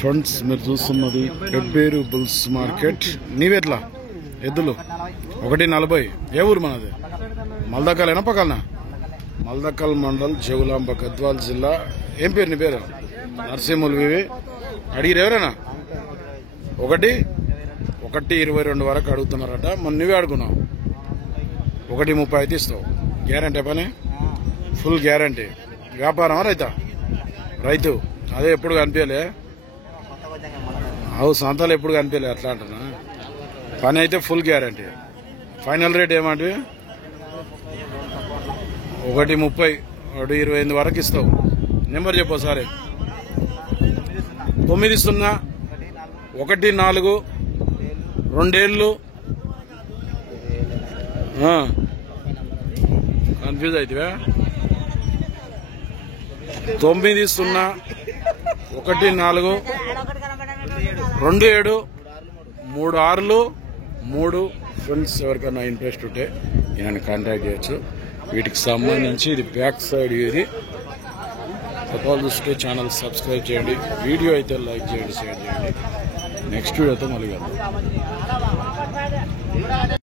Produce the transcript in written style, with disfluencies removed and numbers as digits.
Friends మీరు చూస్తున్నది Pebbair bulls market. నీవెట్లా ఎద్దులు 140. ఏ ఊరు మనది? మల్దకలేనా పక్కన? మల్దకల్ మండల్, జగులాంబ, గద్వాల్ జిల్లా. ఏం పేరు నీ పేరు? నరసింహులు. అడిగిరు ఎవరైనా? 1:22 వరకు అడుగుతున్నారట. మొన్న నువ్వే అడుగున్నావు. 1:30 అయితే ఇస్తావు. గ్యారంటీ పని? Full guarantee. వ్యాపారమా రైతా? రైతు. అదే ఎప్పుడు కనిపించలే. అవు సంతాలు ఎప్పుడు కనిపించలే. అట్లా అంటున్నా. పని అయితే ఫుల్ గ్యారంటీ. ఫైనల్ రేట్ ఏమంటే 1:30, 1:28 వరకు ఇస్తావు. నెంబర్ చెప్పు సరే. 9 0 1 4 2 కన్ఫ్యూజ్ అవుతావా? 9 0 1 4 2 7 3 6 3. ఫ్రెండ్స్ ఎవరికైనా ఇంట్రెస్ట్ ఉంటే నేను కాంటాక్ట్ చేయొచ్చు. వీటికి సంబంధించి ఇది బ్యాక్ సైడ్. ఇది కొత్తవాళ్ళు చూస్తే ఛానల్ సబ్స్క్రైబ్ చేయండి. వీడియో అయితే లైక్ చేయండి, షేర్ చేయండి. నెక్స్ట్ వీడియోతో మళ్ళీ కలుద్దాం.